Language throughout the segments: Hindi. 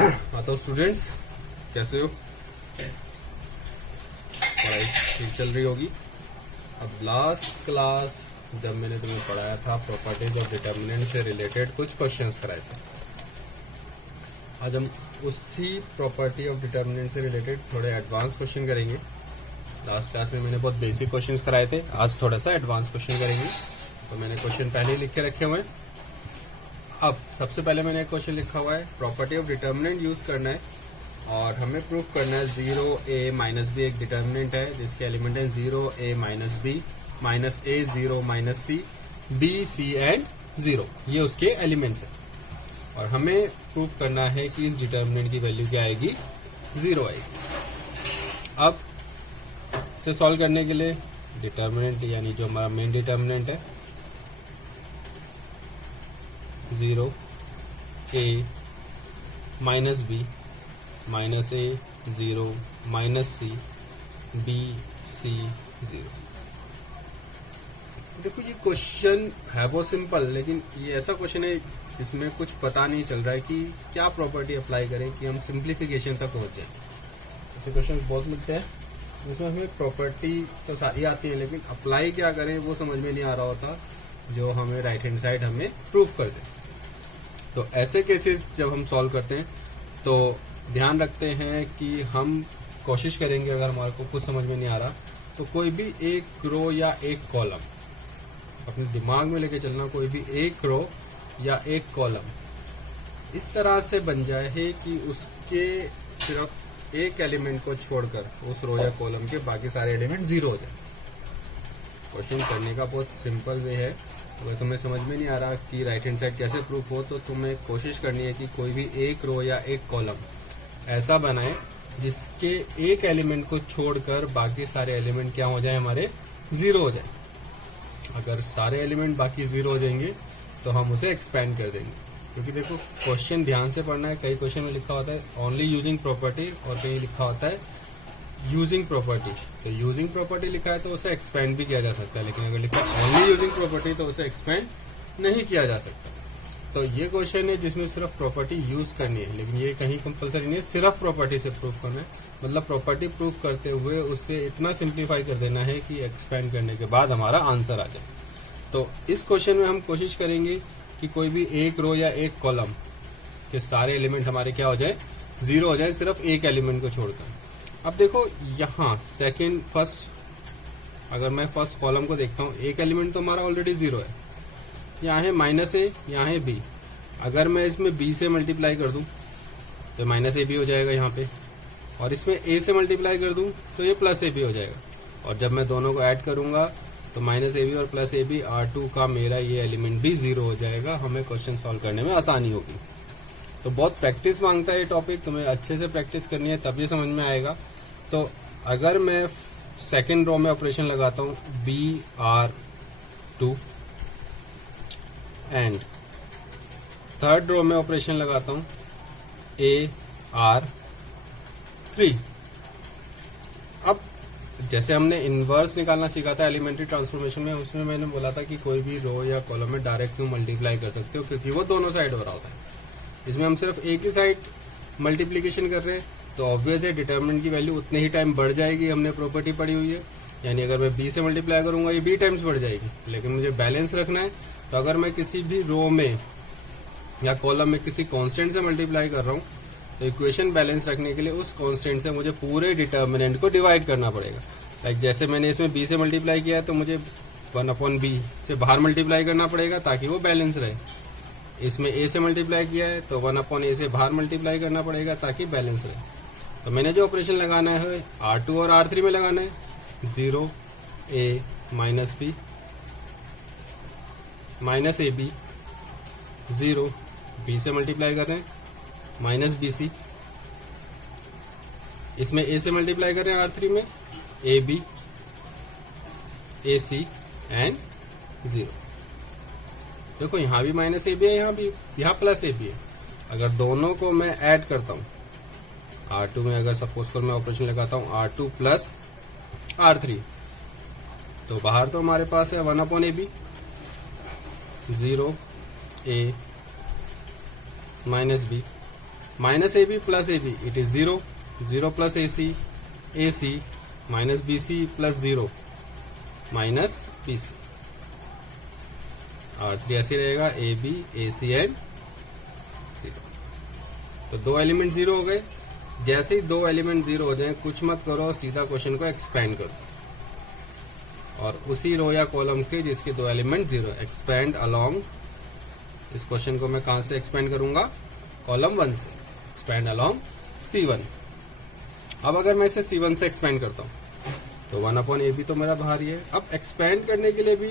तो स्टूडेंट्स कैसे हो? पढ़ाई ठीक चल रही होगी। अब लास्ट क्लास जब मैंने तुम्हें पढ़ाया था प्रॉपर्टीज ऑफ डिटर्मिनेंट से रिलेटेड कुछ क्वेश्चंस कराए थे। आज हम उसी प्रॉपर्टी ऑफ डिटर्मिनेंट से रिलेटेड थोड़े एडवांस क्वेश्चन करेंगे। लास्ट क्लास में मैंने बहुत बेसिक क्वेश्चंस कराए थे, आज थोड़ा सा एडवांस क्वेश्चन करेंगे। तो मैंने क्वेश्चन पहले ही लिख के रखे हुए हैं। अब सबसे पहले मैंने एक क्वेश्चन लिखा हुआ है, प्रॉपर्टी ऑफ डिटर्मिनेंट यूज करना है और हमें प्रूफ करना है 0a माइनस बी एक डिटर्मिनेंट है जिसके एलिमेंट है 0a minus B minus a 0 minus C b c and 0, ये उसके एलिमेंट्स हैं। और हमें प्रूफ करना है कि इस डिटर्मिनेंट की वैल्यू क्या आएगी, 0 आएगी। अब इसे सॉल्व करने के लिए डिटर्मिनेंट यानी जो हमारा मेन डिटर्मिनेंट है 0a minus B minus a 0 minus C b c 0। देखो ये क्वेश्चन है बहुत सिंपल, लेकिन ये ऐसा क्वेश्चन है जिसमें कुछ पता नहीं चल रहा है कि क्या प्रॉपर्टी अप्लाई करें कि हम सिंप्लीफिकेशन तक पहुंच जाएं। ऐसे क्वेश्चन बहुत मिलते हैं जिसमें हमें प्रॉपर्टी तो सारी आती है लेकिन अप्लाई क्या करें वो समझ में नहीं आ रहा होता, जो हमें राइट हैंड साइड हमें प्रूफ कर दे। तो ऐसे केसेस जब हम सॉल्व करते हैं तो ध्यान रखते हैं कि हम कोशिश करेंगे, अगर हमारे को कुछ समझ में नहीं आ रहा तो कोई भी एक रो या एक कॉलम अपने दिमाग में लेके चलना। कोई भी एक रो या एक कॉलम इस तरह से बन जाए है कि उसके सिर्फ एक एलिमेंट को छोड़कर उस रो या कॉलम के बाकी सारे एलिमेंट 0 हो जाए। क्वेश्चन करने का बहुत सिंपल वे है। अगर तुम्हें समझ में नहीं आ रहा कि राइट हैंड साइड कैसे प्रूफ हो तो तुम्हें कोशिश करनी है कि कोई भी एक रो या एक कॉलम ऐसा बनाए जिसके एक एलिमेंट को छोड़कर बाकी सारे एलिमेंट क्या हो जाए, हमारे 0 हो जाए। अगर सारे एलिमेंट बाकी 0 हो जाएंगे तो हम उसे एक्सपेंड कर देंगे, क्योंकि देखो क्वेश्चन ध्यान से पढ़ना है। कई क्वेश्चन में लिखा होता है ओनली यूजिंग प्रॉपर्टी और कहीं लिखा होता है यूजिंग प्रॉपर्टी। तो यूजिंग प्रॉपर्टी लिखा है तो उसे एक्सपेंड भी किया जा सकता है, लेकिन अगर लिखा है ओनली यूजिंग प्रॉपर्टी तो उसे एक्सपेंड नहीं किया जा सकता। तो ये क्वेश्चन है जिसमें सिर्फ प्रॉपर्टी यूज करनी है, लेकिन ये कहीं कंपलसरी नहीं है सिर्फ प्रॉपर्टी से प्रूफ करना है। मतलब प्रॉपर्टी प्रूफ करते हुए उससे इतना सिंप्लीफाई कर देना है कि एक्सपेंड करने के बाद हमारा आंसर आ जाए। तो इस क्वेश्चन में हम कोशिश करेंगे कि कोई भी एक रो या एक कॉलम के सारे एलिमेंट हमारे क्या हो जाए, 0 हो जाए, सिर्फ एक एलिमेंट को छोड़कर। अब देखो यहाँ सेकेंड फर्स्ट, अगर मैं फर्स्ट कॉलम को देखता हूँ एक एलिमेंट तो हमारा ऑलरेडी 0 है, यहाँ है माइनस ए, यहाँ है बी। अगर मैं इसमें बी से मल्टीप्लाई कर दूं तो माइनस ए बी हो जाएगा यहाँ पे, और इसमें ए से मल्टीप्लाई कर दूं तो ये प्लस ए बी हो जाएगा। और जब मैं दोनों को ऐड करूंगा तो माइनस ए बी और प्लस ए बी R2 का मेरा ये एलिमेंट भी 0 हो जाएगा। हमें क्वेश्चन सॉल्व करने में आसानी होगी। तो बहुत प्रैक्टिस मांगता है ये टॉपिक, तुम्हें अच्छे से प्रैक्टिस करनी है तब ये समझ में आएगा। तो अगर मैं सेकेंड रो में ऑपरेशन लगाता हूँ BR2 एंड थर्ड रो में ऑपरेशन लगाता हूं AR3। अब जैसे हमने इनवर्स निकालना सीखा था एलिमेंट्री ट्रांसफॉर्मेशन में, उसमें मैंने बोला था कि कोई भी रो या कॉलम में डायरेक्ट क्यों मल्टीप्लाई कर सकते हो, क्योंकि वो दोनों साइड हो रहा होता है। इसमें हम सिर्फ एक ही साइड मल्टीप्लीकेशन कर रहे हैं तो ऑब्वियस है डिटर्मिनेंट की वैल्यू उतने ही टाइम बढ़ जाएगी। हमने प्रॉपर्टी पढ़ी हुई है, यानी अगर मैं b से मल्टीप्लाई करूंगा ये b टाइम्स बढ़ जाएगी। लेकिन मुझे बैलेंस रखना है, तो अगर मैं किसी भी रो में या कॉलम में किसी कांस्टेंट से मल्टीप्लाई कर रहा हूँ तो इक्वेशन बैलेंस रखने के लिए उस कांस्टेंट से मुझे पूरे डिटर्मिनेंट को डिवाइड करना पड़ेगा। लाइक जैसे मैंने इसमें b से मल्टीप्लाई किया है तो मुझे 1/b से बाहर मल्टीप्लाई करना पड़ेगा ताकि वो बैलेंस रहे। इसमें a से मल्टीप्लाई किया है तो 1/a से बाहर मल्टीप्लाई करना पड़ेगा ताकि बैलेंस रहे। तो मैंने जो ऑपरेशन लगाना है R2 और R3 में लगाना है 0a minus B minus A B 0 B से मल्टीप्लाई कर रहे हैं माइनस बी सी। इसमें ए से मल्टीप्लाई कर रहे हैं R3 में ए बी ए सी एंड 0। देखो यहाँ भी माइनस ए बी है, यहाँ प्लस ए बी है। अगर दोनों को मैं ऐड करता हूँ R2 में, अगर सपोज कर मैं ऑपरेशन लगाता हूँ R2 प्लस R3 तो बाहर तो हमारे पास है 1/AB 0a minus B minus A B plus A B it is 0, 0 plus A C minus B C plus 0 minus B C, और ऐसे रहेगा ए बी ए सी एंड 0। तो दो एलिमेंट 0 हो गए। जैसे ही दो एलिमेंट 0 हो जाए कुछ मत करो, सीधा क्वेश्चन को एक्सपेंड करो, और उसी रो या कॉलम के जिसके दो एलिमेंट 0 एक्सपेंड अलोंग। इस क्वेश्चन को मैं कहां से एक्सपेंड करूंगा? कॉलम 1 से। Expand along C1। अब अगर मैं इसे C1 से एक्सपेंड करता हूं तो 1/AB तो मेरा बाहर ही है। अब एक्सपेंड करने के लिए भी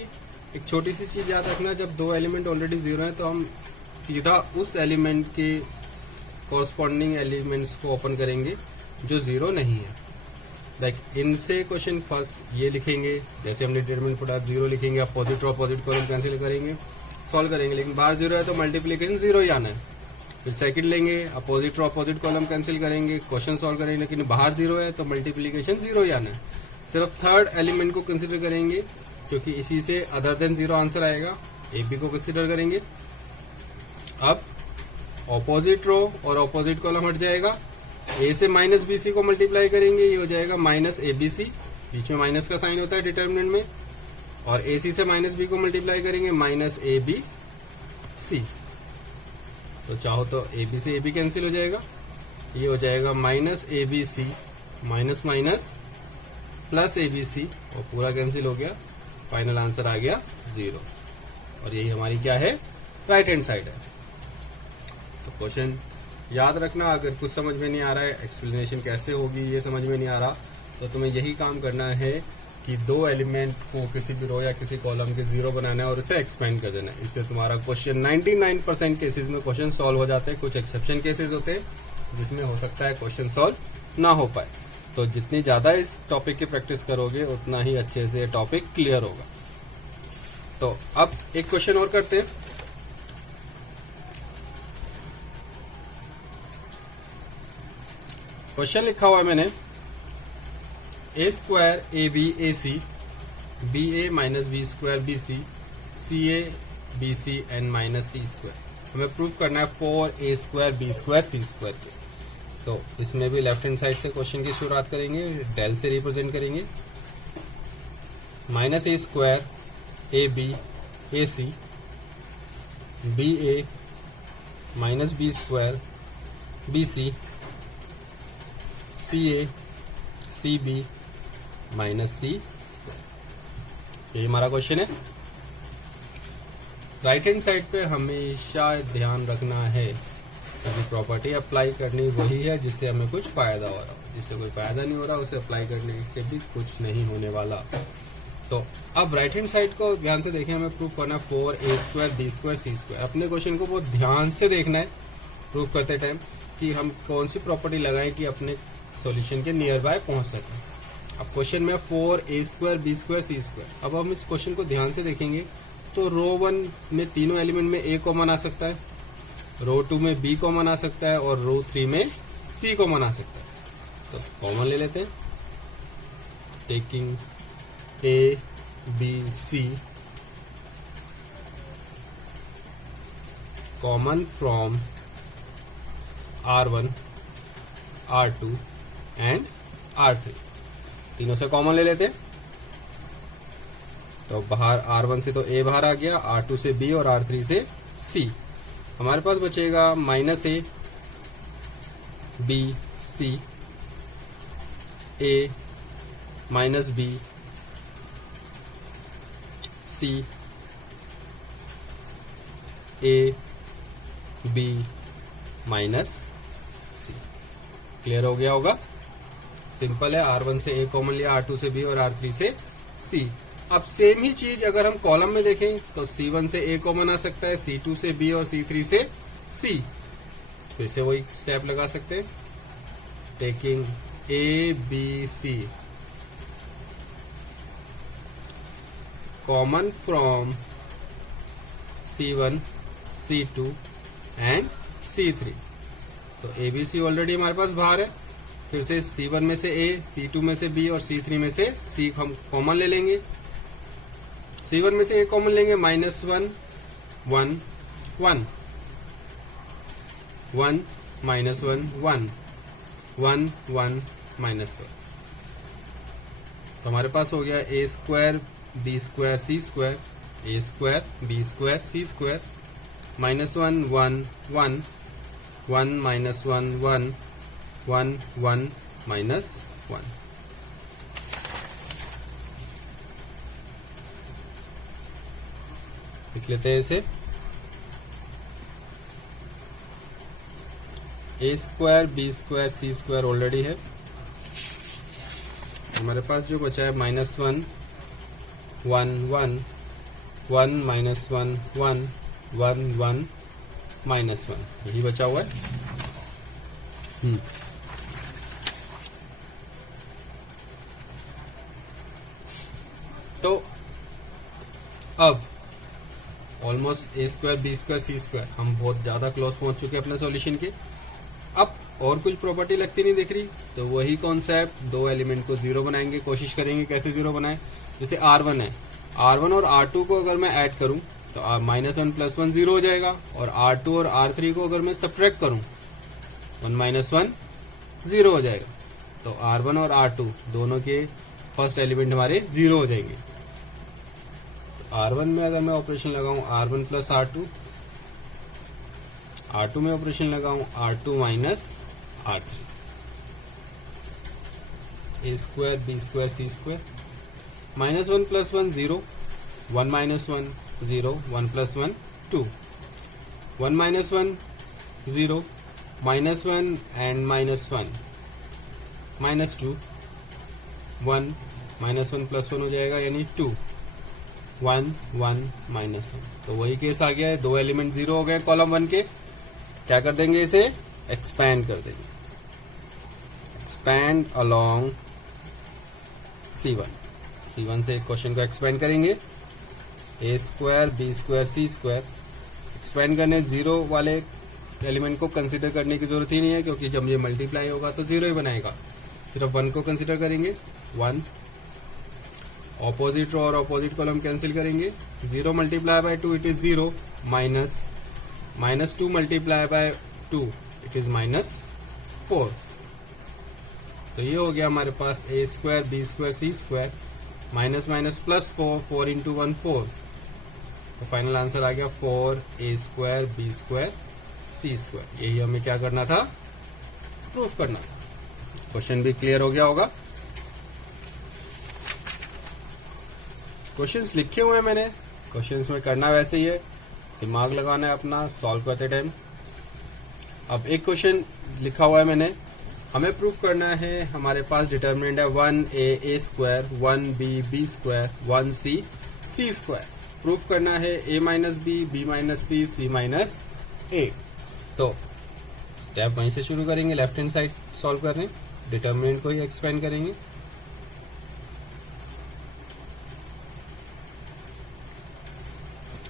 एक छोटी सी चीज याद रखना, जब दो एलिमेंट ऑलरेडी 0 है तो हम सीधा उस एलिमेंट के कॉरस्पॉन्डिंग एलिमेंट्स को ओपन करेंगे जो 0 नहीं है। लाइक इनसे क्वेश्चन फर्स्ट ये लिखेंगे, जैसे हमने डिटरमिनेंट पुट 0 लिखेंगे, अपोजिट रो अपोजिट कॉलम कैंसिल करेंगे, सॉल्व करेंगे, लेकिन बाहर 0 है तो मल्टीप्लीकेशन 0 ही आना है। फिर सेकंड लेंगे, अपोजिट रो अपोजिट कॉलम कैंसिल करेंगे, क्वेश्चन सॉल्व करेंगे, लेकिन बाहर 0 है तो मल्टीप्लीकेशन 0 ही आना है। सिर्फ थर्ड एलिमेंट को कंसिडर करेंगे क्योंकि इसी से अदर देन 0 आंसर आएगा। ए बी को कंसिडर करेंगे। अब ऑपोजिट रो और ऑपोजिट कॉलम हट जाएगा, ए से माइनस बी सी को मल्टीप्लाई करेंगे, ये हो जाएगा माइनस ए बी सी, बीच में माइनस का साइन होता है डिटर्मिनेंट में, और ए सी से माइनस बी को मल्टीप्लाई करेंगे माइनस ए बी सी। तो चाहो तो ए बी से ए बी कैंसिल हो जाएगा, ये हो जाएगा minus A B C minus minus plus A B C, और पूरा कैंसिल हो गया, फाइनल आंसर आ गया 0। और यही हमारी क्या है? राइट हैंड साइड है। तो क्वेश्चन याद रखना, अगर कुछ समझ में नहीं आ रहा है, एक्सप्लेनेशन कैसे होगी ये समझ में नहीं आ रहा, तो तुम्हें यही काम करना है कि दो एलिमेंट को किसी भी रो या किसी कॉलम के 0 बनाना है और उसे एक्सपेंड कर देना है। इससे तुम्हारा क्वेश्चन 99% केसेस में क्वेश्चन सॉल्व हो जाते हैं। कुछ एक्सेप्शन केसेस होते हैं जिसमें हो सकता है क्वेश्चन सॉल्व ना हो पाए। तो जितनी ज्यादा इस टॉपिक की प्रैक्टिस करोगे उतना ही अच्छे से टॉपिक क्लियर होगा। तो अब एक क्वेश्चन और करते हैं। क्वेश्चन लिखा हुआ है मैंने, a square a b a c b a minus B square b c c a B c and minus C square. हमें प्रूव करना है 4a स्क्वायर बी स्क्वायर सी स्क्वायर के। तो इसमें भी लेफ्ट हैंड साइड से क्वेश्चन की शुरुआत करेंगे, डेल से रिप्रेजेंट करेंगे। Minus a square a b a c b a minus B square b c c a c b minus C square. ये हमारा क्वेश्चन है। राइट हैंड साइड पे हमेशा ध्यान रखना है कि प्रॉपर्टी अप्लाई करनी वही है जिससे हमें कुछ फायदा हो रहा हो। जिससे कोई फायदा नहीं हो रहा उसे अप्लाई करने से भी कुछ नहीं होने वाला। तो अब राइट हैंड साइड को ध्यान से देखें, हमें प्रूव करना 4a स्क्वायर बी स्क्वायर सी स्क्वायर। अपने क्वेश्चन को बहुत ध्यान से देखना है प्रूव करते टाइम कि हम कौन सी प्रॉपर्टी लगाएं कि अपने सॉल्यूशन के नियर बाय पहुंच सकें। अब क्वेश्चन में 4a स्क्वायर बी स्क्वायर सी स्क्वायर। अब हम इस क्वेश्चन को ध्यान से देखेंगे तो रो 1 में तीनों एलिमेंट में a कॉमन आ सकता है, रो 2 में b कॉमन आ सकता है, और रो 3 में c कॉमन आ सकता है। तो कॉमन ले लेते हैं, taking a b c common from r1 r2 and r3। तीनों से कॉमन ले लेते हैं। तो बाहर r1 से तो a बाहर आ गया, r2 से b और r3 से c। हमारे पास बचेगा minus a b c a minus b c a b minus c। Clear हो गया होगा? सिंपल है। r1 से a कॉमन लिया, r2 से b और r3 से c। अब सेम ही चीज अगर हम कॉलम में देखें तो c1 से a कॉमन आ सकता है, c2 से b और c3 से c। फिर से वही स्टेप लगा सकते हैं, taking a b c common from c1 c2 and c3। तो a b c ऑलरेडी हमारे पास बाहर है। फिर से c1 में से a, c2 में से b और c3 में से c हम कॉमन ले लेंगे। c1 में से a कॉमन लेंगे, -1 1 1 1 minus one one, one one minus one. तो हमारे पास हो गया a square B square C square, a square B square C square, minus one one one, one minus one one, one one minus one. लिख लेते हैं इसे, a square B square C square already है। हमारे पास जो बचा है minus one one one, one minus one one, one one minus one, यही बचा हुआ है। तो अब ऑलमोस्ट ए स्क्वायर बी स्क्वायर सी स्क्वायर हम बहुत ज्यादा क्लोज पहुंच चुके हैं अपने सॉल्यूशन के। अब और कुछ प्रॉपर्टी लगती नहीं दिख रही, तो वही कॉन्सेप्ट, दो एलिमेंट को जीरो बनाएंगे, कोशिश करेंगे कैसे जीरो बनाए। जैसे R1 है, R1 और R2 को अगर मैं ऐड करूं तो minus one plus one zero हो जाएगा, और R2 और R3 को अगर मैं सब्ट्रैक्ट करूं, वन माइनस वन जीरो हो जाएगा। तो R1 और R2 दोनों के फर्स्ट एलिमेंट हमारे जीरो हो जाएंगे। R1 में अगर मैं ऑपरेशन लगाऊं R1 प्लस R2, R2 में ऑपरेशन लगाऊं R2 minus R3, A square B square C square, minus one plus one zero, one minus one zero, one plus one two, one minus one zero, minus one and minus one minus two, one minus one plus one हो जाएगा यानी two, one one minus one. तो वही केस आ गया है, दो एलिमेंट जीरो हो गए कॉलम वन के। क्या कर देंगे, इसे एक्सपैंड कर देंगे, एक्सपैंड अलोंग C1, C1 से क्वेश्चन को एक्सपैंड करेंगे। ए स्क्वायर बी स्क्वायर सी स्क्वायर, एक्सपैंड करने जीरो वाले एलिमेंट को कंसिडर करने की जरूरत ही नहीं है, क्योंकि जब ये मल्टीप्लाई होगा तो जीरो ही बनाएगा। सिर्फ वन को कंसिडर करेंगे, वन, ऑपोजिट रो और ऑपोजिट कॉलम कैंसिल करेंगे, zero multiply by two it is zero, minus minus two multiply by two it is minus four. तो ये हो गया हमारे पास a square B square C square, minus minus plus four, four into one four. तो फाइनल आंसर आ गया four a square B square C square. यही हमें क्या करना था, प्रूफ करना। क्वेश्चन भी क्लियर हो गया होगा। क्वेश्चंस लिखे हुए हैं मैंने, क्वेश्चंस में करना वैसे ही है, दिमाग लगाना है अपना सॉल्व करते टाइम। अब एक क्वेश्चन लिखा हुआ है मैंने, हमें प्रूफ करना है, हमारे पास डिटर्मिनेंट है 1a square, 1b b square, 1c c square. Proof करना है a minus b, b minus c, c minus a. तो स्टेप वहीं से शुरू करेंगे, लेफ्ट हैंड साइड सॉल्व करने, डिटर्मिनेंट को ही एक्सपेंड करेंगे।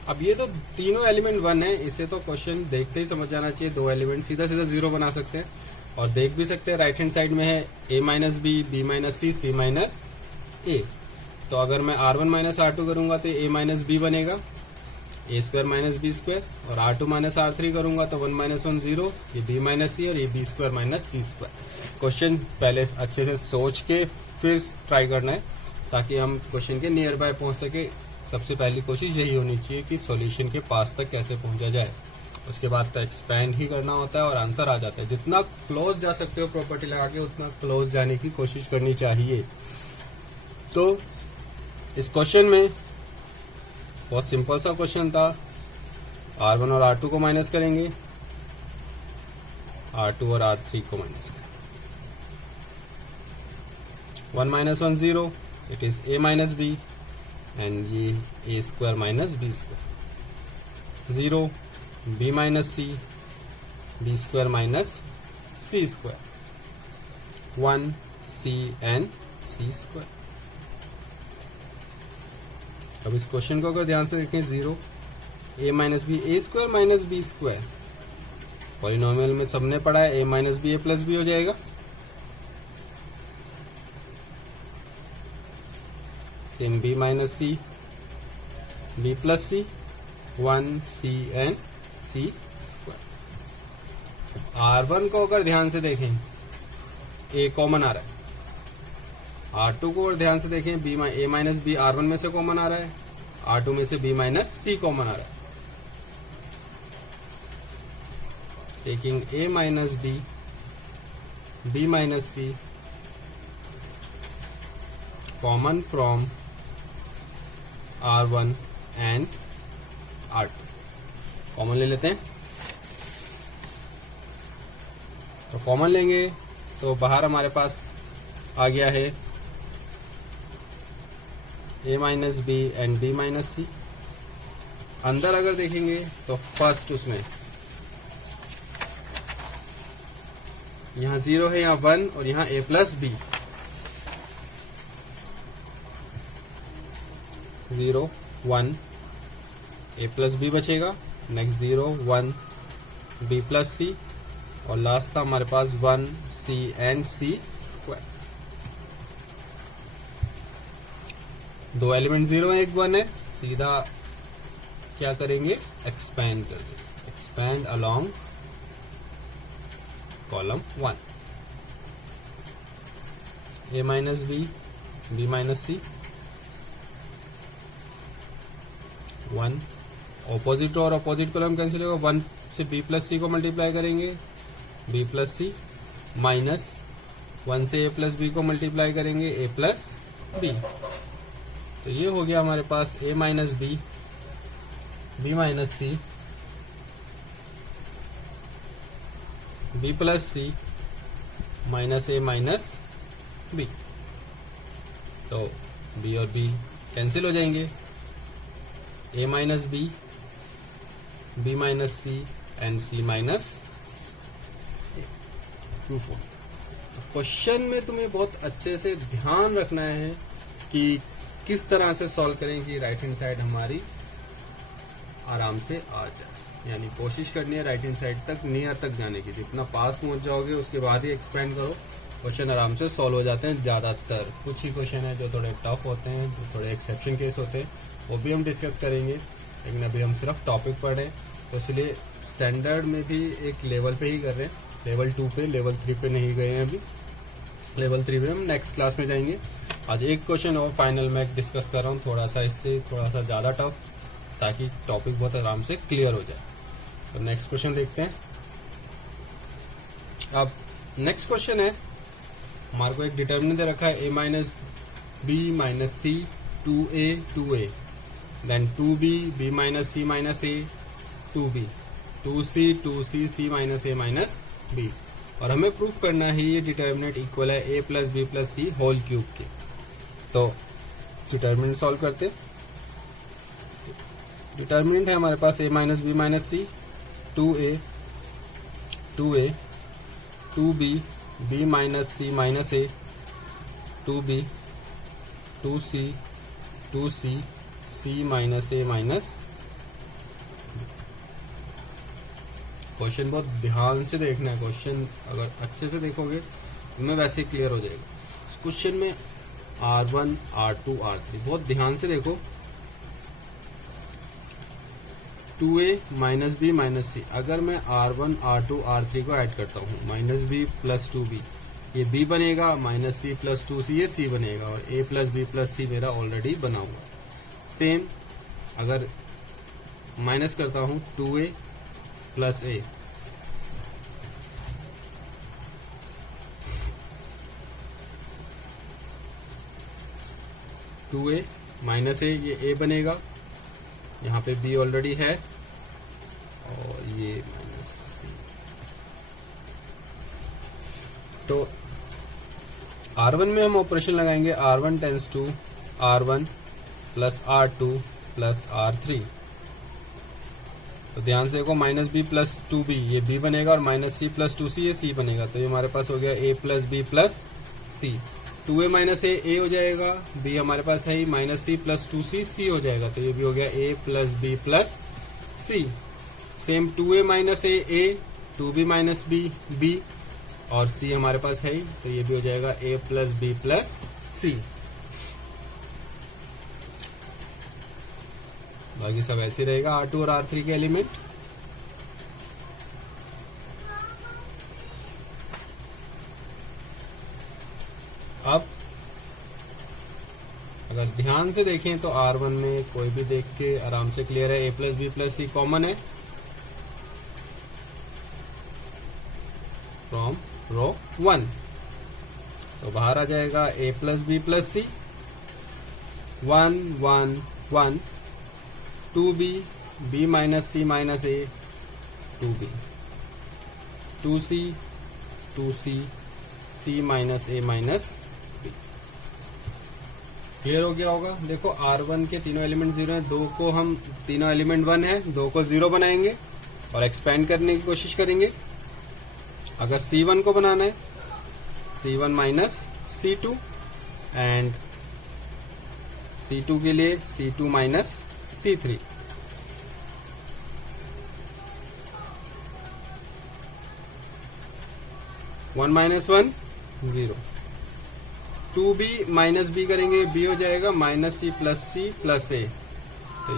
अब ये तो तीनों एलिमेंट वन है, इसे तो क्वेश्चन देखते ही समझ जाना चाहिए, दो एलिमेंट सीधा सीधा जीरो बना सकते हैं। और देख भी सकते हैं राइट हैंड साइड में है a minus b, b minus c, c minus a. तो अगर मैं R1 माइनस R2 करूंगा तो a माइनस बी बनेगा, ए स्क्वायर माइनस बी स्क्वायर, और R2 माइनस R3 करूंगा तो वन माइनस वन जीरो, ये b माइनस सी और ये बी स्क्वायर माइनस सी स्क्वायर। क्वेश्चन पहले अच्छे से सोच के फिर ट्राई करना है, ताकि हम क्वेश्चन के नियर बाय पहुंच सके। सबसे पहली कोशिश यही होनी चाहिए कि सॉल्यूशन के पास तक कैसे पहुंचा जाए, उसके बाद तो एक्सपैंड ही करना होता है और आंसर आ जाता है। जितना क्लोज जा सकते हो प्रॉपर्टी लगा के, उतना क्लोज जाने की कोशिश करनी चाहिए। तो इस क्वेश्चन में बहुत सिंपल सा क्वेश्चन था, R1 और R2 को माइनस करेंगे, R2 और R3 को माइनस करेंगे, one minus one zero, it is a minus B, and ये a square minus B square, zero b minus C, B square minus C square, one C and C square. अब इस क्वेश्चन को अगर ध्यान से देखें, zero a minus B, A square minus B square, polynomial में सबने पढ़ा है a minus B A plus B हो जाएगा। Same b minus C, B plus C, one C and C square. R1 को अगर ध्यान से देखें A कॉमन आ रहा है, R2 को अगर ध्यान से देखें A माइनस बी R1 में से कॉमन आ रहा है, R2 में से B माइनस सी कॉमन आ रहा है। Taking A minus B, B minus C common from R1 and R2, common ले लेते हैं। तो कॉमन लेंगे तो बाहर हमारे पास आ गया है A minus B and B minus c. अंदर अगर देखेंगे तो फर्स्ट उसमें यहाँ 0 है, यहाँ 1 और यहाँ A plus B, 0 1 A plus B बचेगा, नेक्स्ट 0 1 B प्लस सी, और लास्ट था हमारे पास 1 C एंड C स्क्वायर। दो एलिमेंट 0 है, एक 1 है, सीधा क्या करेंगे, एक्सपेंड कर देंगे, expand along column 1, A minus B, B minus C, 1 opposite और ऑपोजिट कॉलम कैंसिल होगा, 1 से B प्लस सी को मल्टीप्लाई करेंगे, B प्लस सी, माइनस 1 से A प्लस बी को मल्टीप्लाई करेंगे, A प्लस बी। तो ये हो गया हमारे पास A minus B, B minus C, B plus C, minus A minus B. तो B और B कैंसिल हो जाएंगे, A minus B, B minus C and C minus. Question में तुम्हें बहुत अच्छे से ध्यान रखना है कि किस तरह से सॉल्व करें कि राइट हैंड साइड हमारी आराम से आ जाए, यानी कोशिश करनी है राइट हैंड साइड तक नियर तक जाने की। जितना पास पहुंच जाओगे उसके बाद ही एक्सपेंड करो, क्वेश्चन आराम से सॉल्व हो जाते हैं। ज्यादातर कुछ ही क्वेश्चन है जो थोड़े टफ होते हैं, जो थोड़े एक्सेप्शन केस होते हैं, वो भी हम डिस्कस करेंगे, लेकिन अभी हम सिर्फ टॉपिक पढ़ रहे हैं, तो इसलिए स्टैंडर्ड में भी एक लेवल पे ही कर रहे हैं, लेवल 2 पे, लेवल 3 पे नहीं गए हैं अभी। लेवल 3 पे हम नेक्स्ट क्लास में जाएंगे। आज एक क्वेश्चन और फाइनल में डिस्कस कर रहा हूँ, थोड़ा सा इससे थोड़ा सा ज्यादा टफ, ताकि टॉपिक बहुत आराम से क्लियर हो जाए। तो नेक्स्ट क्वेश्चन देखते हैं। अब नेक्स्ट क्वेश्चन है, हमारे को एक डिटर्मिनेंट दे रखा है A minus B minus C 2A 2A, then 2B B minus C minus A 2B, 2C 2C C minus A minus B, और हमें प्रूफ करना है ये डिटर्मिनेंट इक्वल है A plus B plus C whole cube के। तो डिटर्मिनेंट सॉल्व करते। डिटर्मिनेंट है हमारे पास A minus B minus C, 2A 2B B minus C minus A, 2B 2C 2C C minus A minus. Question बहुत ध्यान से देखना है, क्वेश्चन अगर अच्छे से देखोगे तुम्हें वैसे क्लियर हो जाएगा। इस क्वेश्चन में R1 R2 R3 बहुत ध्यान से देखो। 2A माइनस बी माइनस सी, अगर मैं R1 R2 R3 को ऐड करता हूँ, माइनस बी प्लस 2B, ये B बनेगा, माइनस सी प्लस 2C ये C बनेगा, और A plus B plus C मेरा ऑलरेडी बना हुआ। सेम अगर माइनस करता हूँ 2A plus A, two a minus a, ये A बनेगा, यहाँ पे B ऑलरेडी है, और ये माइनस C। तो R1 में हम ऑपरेशन लगाएंगे, R1 tense to R1 plus R2 plus R3। तो ध्यान से देखो, माइनस बी प्लस 2B ये B बनेगा, और माइनस सी प्लस 2C ये C बनेगा। तो ये हमारे पास हो गया A plus B plus C। 2A minus A हो जाएगा, B हमारे पास है ही, minus C plus 2C C हो जाएगा। तो ये भी हो गया A plus B plus C। Same 2A minus A 2B minus B, और C हमारे पास है ही, तो ये भी हो जाएगा A plus B plus C। बाकी सब ऐसे रहेगा R2 और R3 के एलिमेंट। अगर ध्यान से देखें तो R1 में कोई भी देख के आराम से क्लियर है, a plus B plus C common है फ्रॉम रो 1, तो बाहर आ जाएगा a plus B plus C 1 1 1 2b b minus C minus a 2b 2c 2c c minus a minus b। Clear हो गया होगा। देखो R1 के तीनों एलिमेंट 0 हैं, 2 को हम तीनों एलिमेंट 1 है, 2 को 0 बनाएंगे और एक्सपेंड करने की कोशिश करेंगे। अगर C1 को बनाना है C1 minus C2 and C2 के लिए C2 minus C3। One minus 1 0, 2b minus b करेंगे, b हो जाएगा माइनस c प्लस a, तो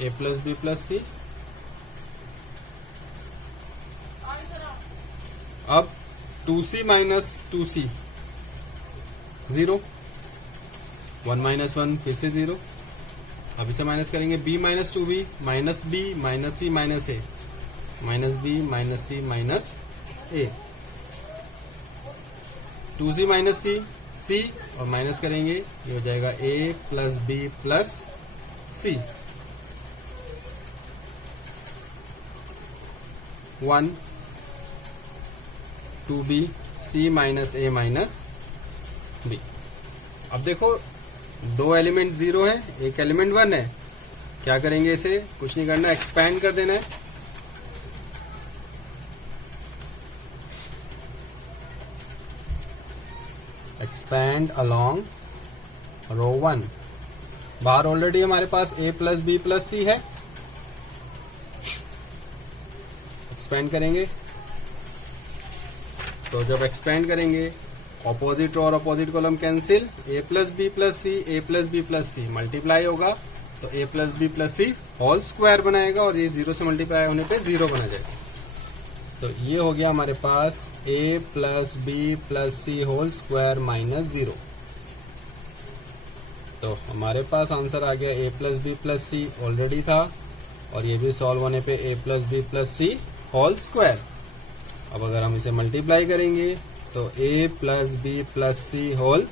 a प्लस b प्लस सी। अब 2c माइनस 2c 0, 1 माइनस 1 फिर से 0, अब इसे माइनस करेंगे, b minus 2b minus b minus c minus a minus b minus c minus a, 2c minus c और माइनस करेंगे, ये हो जाएगा a plus b plus c, 1 2b c minus a minus b। अब देखो 2 एलिमेंट 0 है, एक एलिमेंट 1 है, क्या करेंगे, इसे कुछ नहीं करना, एक्सपैंड कर देना है। एक्सपैंड अलोंग रो 1, बाहर ऑलरेडी हमारे पास a प्लस बी प्लस सी है, एक्सपैंड करेंगे, तो जब एक्सपेंड करेंगे ऑपोजिट रो और opposite column cancel, a plus B plus C a plus B plus C multiply होगा तो a plus B plus C whole square बनाएगा और ये 0 से मल्टीप्लाई होने पे 0 बना जाएगा। तो ये हो गया हमारे पास a plus B plus C whole square minus 0। तो हमारे पास आंसर आ गया a plus B plus C already था और ये भी सॉल्व होने पे a plus B plus C whole square. अब अगर हम इसे मल्टीप्लाई करेंगे तो a plus B plus C whole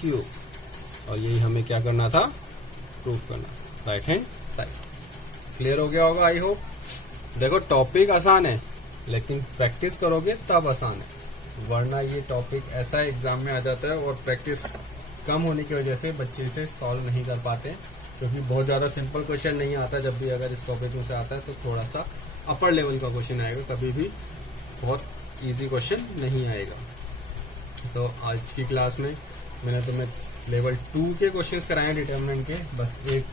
cube, और यही हमें क्या करना था, प्रूफ करना, राइट हैंड साइड। क्लियर हो गया होगा आई होप। देखो टॉपिक आसान है लेकिन प्रैक्टिस करोगे तब आसान है, वरना ये टॉपिक ऐसा एग्जाम में आ जाता है और प्रैक्टिस कम होने की वजह से बच्चे इसे सॉल्व नहीं कर पाते, क्योंकि बहुत ज्यादा सिंपल क्वेश्चन नहीं आता। जब भी अगर इस टॉपिक में से आता है तो थोड़ा सा अपर लेवल का क्वेश्चन आएगा, कभी भी बहुत इजी क्वेश्चन नहीं आएगा। तो आज की क्लास में मैंने तुम्हें लेवल 2 के क्वेश्चंस कराए हैं डिटर्मिनेंट के, बस एक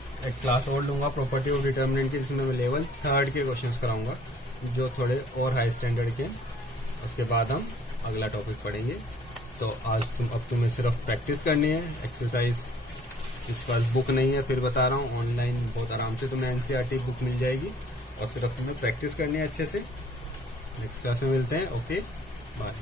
क्लास और लूंगा प्रॉपर्टी ऑफ डिटर्मिनेंट की, जिसमें मैं लेवल 3 के क्वेश्चंस कराऊंगा जो थोड़े और हाई स्टैंडर्ड के। उसके बाद हम अगला टॉपिक पढ़ेंगे। तो आज अब तुम्हें सिर्फ प्रैक्टिस करनी है, एक्सरसाइज इस पास बुक नहीं है, फिर बता रहा हूँ ऑनलाइन बहुत आराम से तुम्हें एनसीईआरटी बुक मिल जाएगी और सिर्फ तुम्हें प्रैक्टिस करनी है अच्छे से। नेक्स्ट क्लास में मिलते हैं, ओके बाय।